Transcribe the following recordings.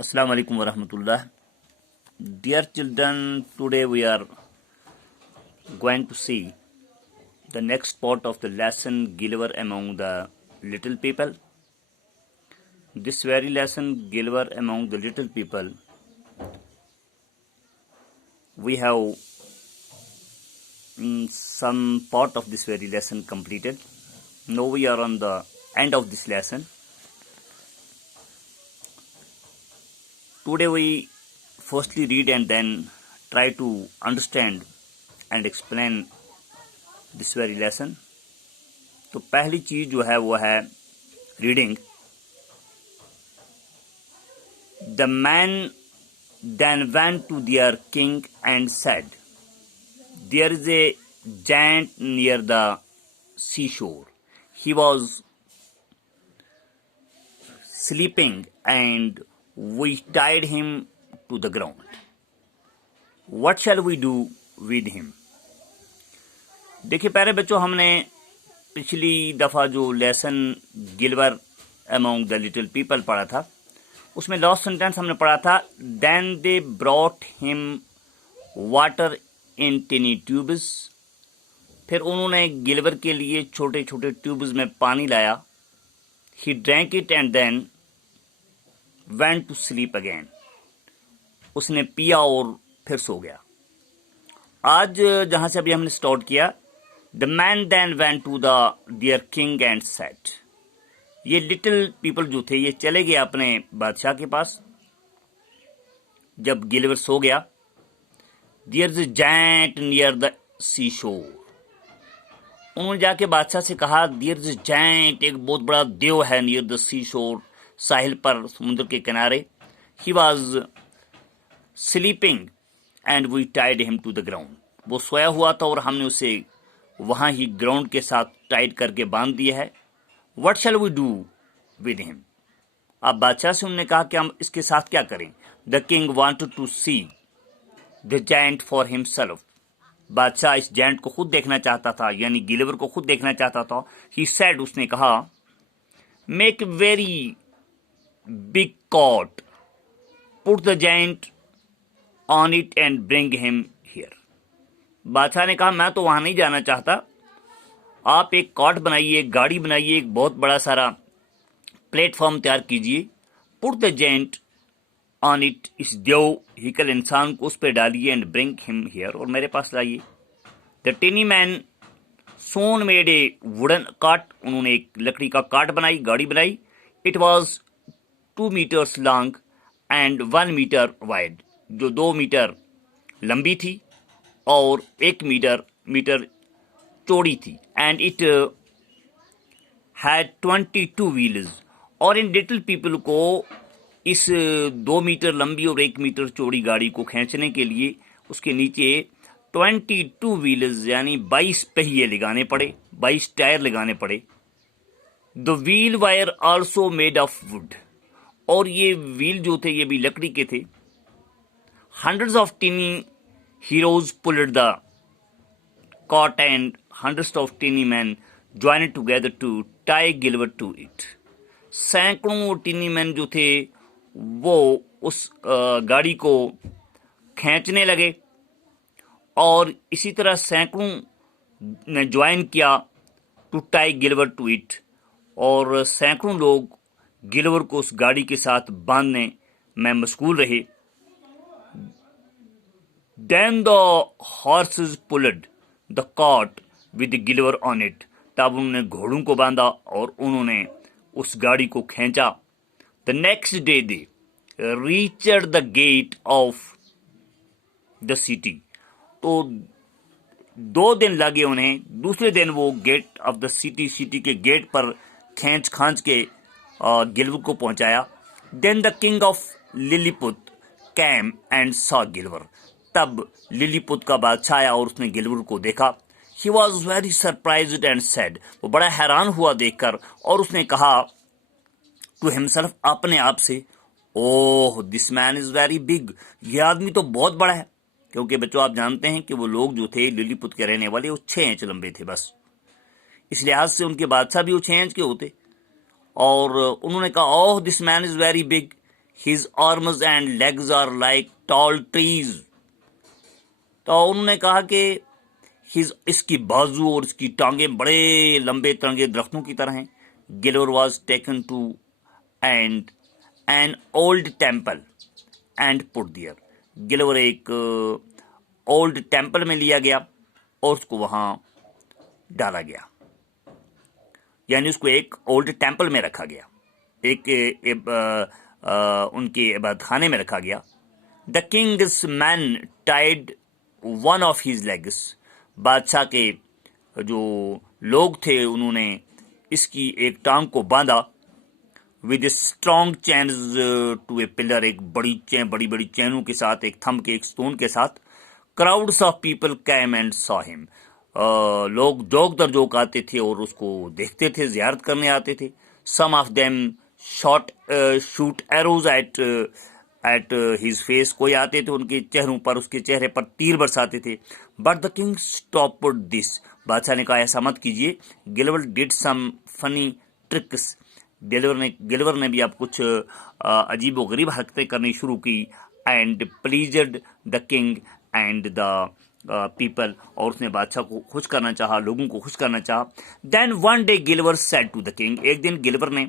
Assalamu alaikum warahmatullah. Dear children, today we are going to see the next part of the lesson Gulliver among the little people. This very lesson Gulliver among the little people, we have some part of this very lesson completed. Now we are on the end of this lesson. Today we firstly read and then try to understand and explain this very lesson. तो पहली चीज जो है वो है reading. The man then went to their king and said, "There is a giant near the seashore. He was sleeping and we tied him to the ground. What shall we do with him?" देखिए प्यारे बच्चों, हमने पिछली दफ़ा जो lesson Gulliver among the little people पढ़ा था उसमें लास्ट सेंटेंस हमने पढ़ा था, then they brought him water in tiny tubes. फिर उन्होंने गिलवर के लिए छोटे छोटे ट्यूब्स में पानी लाया. He drank it and then went to sleep again. उसने पिया और फिर सो गया. आज जहां से अभी हमने स्टार्ट किया, the man then went to the their king and said. ये लिटिल पीपल जो थे ये चले गए अपने बादशाह के पास. जब गिलवर सो गया, there is a giant near the seashore. उन्होंने जाके बादशाह से कहा, देयर इज अ जायंट, एक बहुत बड़ा देव है, नियर द सी शोर, साहिल पर, समुद्र के किनारे. He was sleeping and we tied him to the ground. वो सोया हुआ था और हमने उसे वहां ही ग्राउंड के साथ टाइट करके बांध दिया है. What shall we do with him. अब बादशाह से उन्होंने कहा कि हम इसके साथ क्या करें. The king wanted to see the giant for himself. बादशाह इस जायंट को खुद देखना चाहता था, यानी गिलवर को खुद देखना चाहता था. ही सेड, उसने कहा, make very big cot, put the giant on it and bring him here. बादशाह ने कहा, मैं तो वहां नहीं जाना चाहता, आप एक कॉट बनाइए, एक गाड़ी बनाइए, एक बहुत बड़ा सारा प्लेटफॉर्म तैयार कीजिए. Put the giant on it, इस देव हिकल इंसान को उस पर डालिए, एंड ब्रिंग हिम हियर, और मेरे पास लाइए. The tiny man soon made a wooden cart. उन्होंने एक लकड़ी का कार्ट बनाई, गाड़ी बनाई. It was 2 meters long and 1 meter wide, जो 2 मीटर लंबी थी और 1 मीटर चौड़ी थी. And it had 22 wheels. और इन लिटिल पीपल को इस 2 मीटर लंबी और 1 मीटर चौड़ी गाड़ी को खींचने के लिए उसके नीचे 22 wheels यानी 22 पहिए लगाने पड़े, 22 टायर लगाने पड़े. The wheel wire also made of would. और ये व्हील जो थे ये भी लकड़ी के थे. Hundreds of टिनी heroes pulled the caught and hundreds of tiny men joined together to tie Gulliver to it. सैकड़ों टिनी मैन जो थे वो उस गाड़ी को खींचने लगे और इसी तरह सैकड़ों ने ज्वाइन किया टू टाई गिलवर टू इट. और सैकड़ों लोग गिलवर को उस गाड़ी के साथ बांधने में मशगूल रहे. Then the horses pulled the cart with Gulliver on it. तब उन्होंने घोड़ों को बांधा और उन्होंने उस गाड़ी को खींचा. The next day they reached the gate of the city. तो 2 दिन लगे उन्हें. दूसरे दिन वो गेट ऑफ द सिटी के गेट पर खींच के गिलवर को पहुंचाया. Then the king of Lilliput came and saw Gulliver. तब लिलीपुट का बादशाह आया और उसने गिलवर को देखा. He was very surprised and sad. वो बड़ा हैरान हुआ देखकर और उसने कहा टू हिमसेल्फ, अपने आप से, ओह this man is very big. ये आदमी तो बहुत बड़ा है. क्योंकि बच्चों आप जानते हैं कि वो लोग जो थे लिलीपुट के रहने वाले वो 6 इंच लंबे थे बस. इस लिहाज से उनके बादशाह भी वो 6 इंच के होते. और उन्होंने कहा, oh this man is very big, his arms and legs are like tall trees. तो उन्होंने कहा कि इसकी बाजू और इसकी टांगें बड़े लंबे तड़ंगे दरख्तों की तरह हैं। Gulliver was taken to and an old temple and put there. Gulliver एक ओल्ड टेम्पल में लिया गया और उसको वहां डाला गया, यानी उसको एक ओल्ड टेम्पल में रखा गया, उनके इबादत खाने में रखा गया। The king's man tied one of his legs. बादशाह के जो लोग थे उन्होंने इसकी एक टांग को बांधा। With strong chain to a pillar, एक बड़ी बड़ी चैनों के साथ, एक थंब के, एक स्टोन के साथ। Crowds of people came and saw him. लोग जोक दर जोक आते थे और उसको देखते थे, जियारत करने आते थे। Some of them shoot arrows at his face. कोई आते थे उनके चेहरों पर, उसके चेहरे पर तीर बरसाते थे। But the king stopped this. बादशाह ने कहा ऐसा मत कीजिए। गिलवर डिड सम फनी ट्रिक्स। गिलवर ने भी अब कुछ अजीब व गरीब हरकतें करनी शुरू की। And pleased the king and the people, और उसने बादशाह को खुश करना चाहा, लोगों को खुश करना चाहा। Then one day Gulliver said to the king. एक दिन गिलवर ने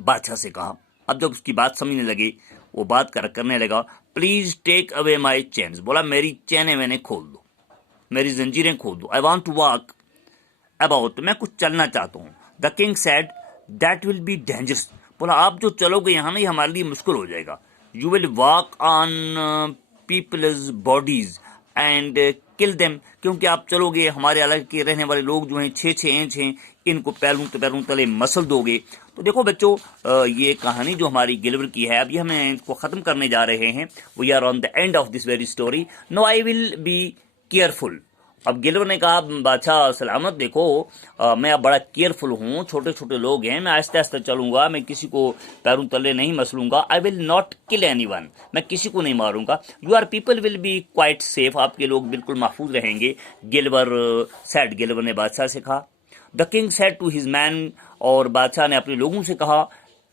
बादशाह से कहा, अब जब उसकी बात समझने लगे, वो बात करने लगा, please take away my chains. बोला मेरी चैनें मैंने खोल दो, मेरी जंजीरें खोल दो। I want to walk about, मैं कुछ चलना चाहता हूँ। The king said that will be dangerous. बोला आप जो चलोगे यहाँ नहीं, हमारे लिए मुश्किल हो जाएगा। You will walk on people's bodies and kill them, क्योंकि आप चलोगे हमारे अलग के रहने वाले लोग जो हैं 6-6 इंच हैं, इनको पैरों तले मसल दोगे। तो देखो बच्चों, ये कहानी जो हमारी गिलवर की है, अभी हम इसको ख़त्म करने जा रहे हैं। We are on the end of this very story. No I will be careful. अब गिलवर ने कहा बादशाह सलामत, देखो मैं अब बड़ा केयरफुल हूँ, छोटे छोटे लोग हैं, मैं आहिस्ते आहिस्ते चलूंगा, मैं किसी को पैरों तले नहीं मसलूंगा। I will not kill anyone, मैं किसी को नहीं मारूंगा। Your people will be quite safe, आपके लोग बिल्कुल महफूज रहेंगे। गिलवर ने बादशाह से कहा। The king said to his man, और बादशाह ने अपने लोगों से कहा,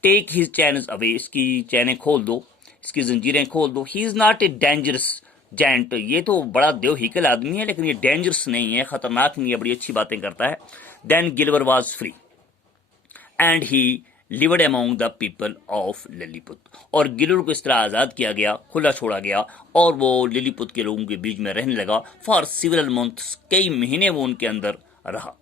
टेक हिज चैन्स अवे, इसकी चैनें खोल दो, इसकी जंजीरें खोल दो। He is not a dangerous giant, ये तो बड़ा देवहीकल आदमी है, लेकिन ये डेंजरस नहीं है, खतरनाक नहीं है, बड़ी अच्छी बातें करता है। Then Gulliver was free and he lived among the people of Lilliput. और गिलवर को इस तरह आज़ाद किया गया, खुला छोड़ा गया, और वो लिलीपुट के लोगों के बीच में रहने लगा। फॉर सिवरल मंथ्स, कई महीने वो उनके अंदर रहा।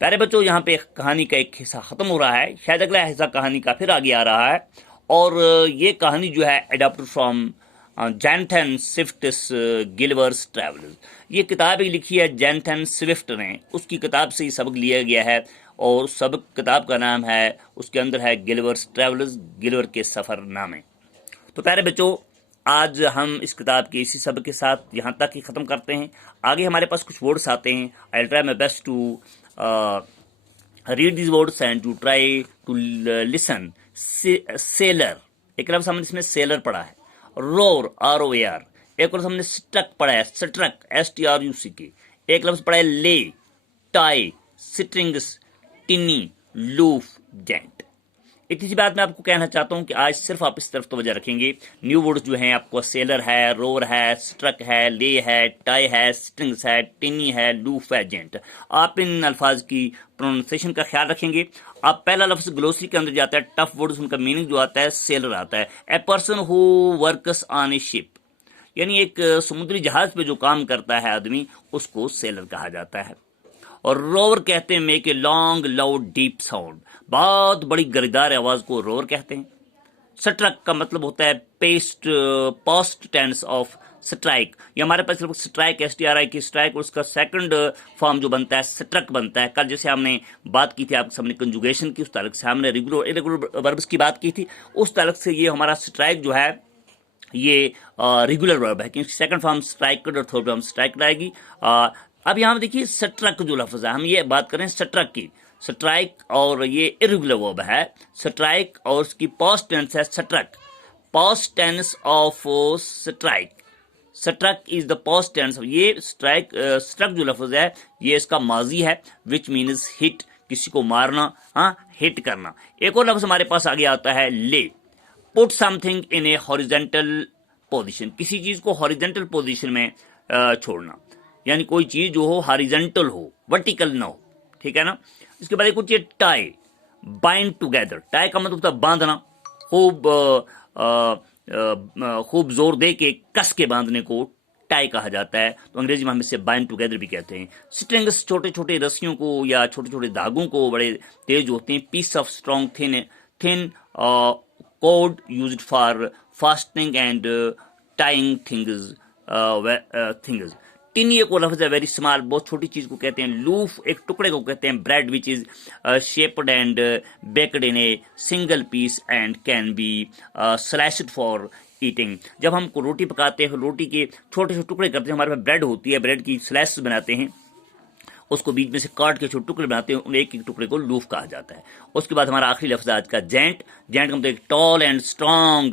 प्यारे बच्चों, यहाँ पे कहानी का एक हिस्सा खत्म हो रहा है, शायद अगला हिस्सा कहानी का फिर आगे आ रहा है। और ये कहानी जो है एडॉप्टेड फ्रॉम जॉनथन स्विफ्ट's गिलवर्स ट्रैवल्स। ये किताब ही लिखी है जॉनथन स्विफ्ट ने, उसकी किताब से ही सबक लिया गया है, और उस सबक किताब का नाम है, उसके अंदर है गिलवर्स ट्रैवल्स, गिलवर के सफ़रनामे। तो प्यारे बच्चों, आज हम इस किताब के इसी सबक के साथ यहाँ तक ही ख़त्म करते हैं। आगे हमारे पास कुछ वर्ड्स आते हैं। I try my best to read this words and to try to listen. Sailor, एक लफ्ज़ हमने इसमें सेलर पढ़ा है। Roar, ROAR। एक लफ्ज़ हमने स्ट्रक पढ़ा है, स्ट्रक, STRUCK। एक लफ्ज़ पढ़ा है lay, tie, strings, tiny, loaf, giant. इतनी सी बात मैं आपको कहना चाहता हूं कि आज सिर्फ आप इस तरफ तवज्जो रखेंगे। न्यू वर्ड्स जो हैं आपको सेलर है, रोर है, स्ट्रक है, ले है, टाई है, स्ट्रिंग्स है, टिनी है, लूफ है, जेंट। आप इन अल्फाज की प्रोनाउंसिएशन का ख्याल रखेंगे। अब पहला लफ्ज़ ग्लोसरी के अंदर जाता है, टफ वर्ड्स, उनका मीनिंग जो आता है सेलर आता है। A person who works on A ship, यानी एक समुद्री जहाज पे जो काम करता है आदमी, उसको सेलर कहा जाता है। और रोवर कहते हैं make a long loud deep sound, बहुत बड़ी गरिदार आवाज को रोवर कहते हैं। स्ट्रक का मतलब होता है पास्ट टेंस ऑफ स्ट्राइक। ये हमारे पास सिर्फ स्ट्राइक, STRIK की स्ट्राइक, और उसका सेकंड फॉर्म जो बनता है स्ट्रक बनता है। कल जैसे हमने बात की थी, आपके सामने कंजुगेशन की, उस ताल्लुक से हमने रेगुलर इरेगुलर वर्ब्स की बात की थी, उस ताल्लुक से ये हमारा स्ट्राइक जो है ये रेगुलर वर्ब है, क्योंकि सेकंड फॉर्म स्ट्राइक और थर्ड फॉर्म स्ट्राइक आएगी। अब यहाँ देखिए स्ट्रक जो लफ्ज है, हम ये बात करें स्ट्रक की। स्ट्राइक और ये इरेगुलर वर्ब है, स्ट्राइक और उसकी पास्ट टेंस है struck. Past tense of strike, struck is the past tense. ये स्ट्राइक स्ट्रक जो लफ्ज है ये इसका माजी है, विच मीन्स हिट, किसी को मारना, हाँ हिट करना। एक और लफ्ज हमारे पास आगे आता है ले। Put something in A horizontal position, किसी चीज को हॉरिजेंटल पोजीशन में छोड़ना, यानी कोई चीज जो हो हॉरिजेंटल हो, वर्टिकल ना हो, ठीक है ना। इसके बाद एक होती है टाई, बाइंड टुगेदर। टाई का मतलब होता है बांधना, खूब जोर दे के कस के बांधने को टाई कहा जाता है, तो अंग्रेजी में हम इसे बाइंड टुगेदर भी कहते हैं। स्ट्रिंग्स, छोटे छोटे रस्सियों को या छोटे छोटे धागों को, बड़े तेज होते हैं। Piece of strong thin cord used for fastening and tying things. टिन ये को लफ्ज है वेरी स्मॉल, बहुत छोटी चीज को कहते हैं। लूफ एक टुकड़े को कहते हैं। Bread which is shaped and baked in a single piece and can be sliced for eating. जब हम रोटी पकाते हैं, रोटी के छोटे छोटे टुकड़े करते हैं, हमारे पास ब्रेड होती है, ब्रेड की स्लैश बनाते हैं, उसको बीच में से काट के छोटे टुकड़े बनाते हैं, उन एक एक टुकड़े को लूफ कहा जाता है। उसके बाद हमारा आखिरी लफ्ज आज का जेंट। जेंट का मतलब एक tall and strong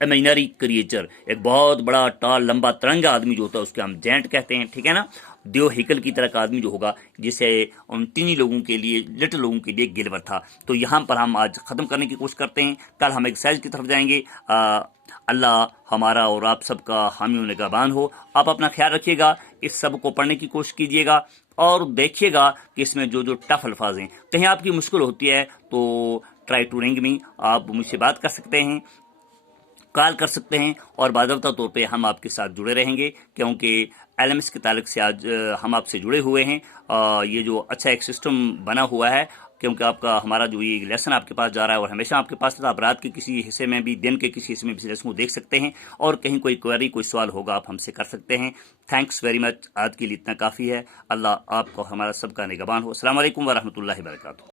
imaginary creature, एक बहुत बड़ा टॉल लंबा तिरंगा आदमी जो होता है उसके हम जेंट कहते हैं, ठीक है ना। देव हिकल की तरह का आदमी जो होगा, जिसे उन तीन लोगों के लिए, लिटिल लोगों के लिए गिलवर था। तो यहाँ पर हम आज खत्म करने की कोशिश करते हैं, कल हम एक्सरसाइज की तरफ जाएंगे। अल्लाह हमारा और आप सबका हामी और निगहबान हो। आप अपना ख्याल रखिएगा, इस सब को पढ़ने की कोशिश कीजिएगा और देखिएगा कि इसमें जो जो टफ अल्फाज हैं, कहीं आपकी मुश्किल होती है तो ट्राई टू रिंग मी, आप मुझसे बात कर सकते हैं, कॉल कर सकते हैं, और बाज़ाब्ता तौर पे हम आपके साथ जुड़े रहेंगे, क्योंकि LMS के ताल्लुक से आज हम आपसे जुड़े हुए हैं। ये जो अच्छा एक सिस्टम बना हुआ है, क्योंकि आपका हमारा जो ये लेसन आपके पास जा रहा है और हमेशा आपके पास था, आप रात के किसी हिस्से में भी, दिन के किसी हिस्से में भी लेसन को देख सकते हैं, और कहीं कोई क्वेरी, कोई सवाल होगा आप हमसे कर सकते हैं। थैंक्स वेरी मच, आज के लिए इतना काफ़ी है। अल्लाह आपको हमारा सबका निगहबान हो। अस्सलाम वालेकुम व रहमतुल्लाहि व बरकातुहू।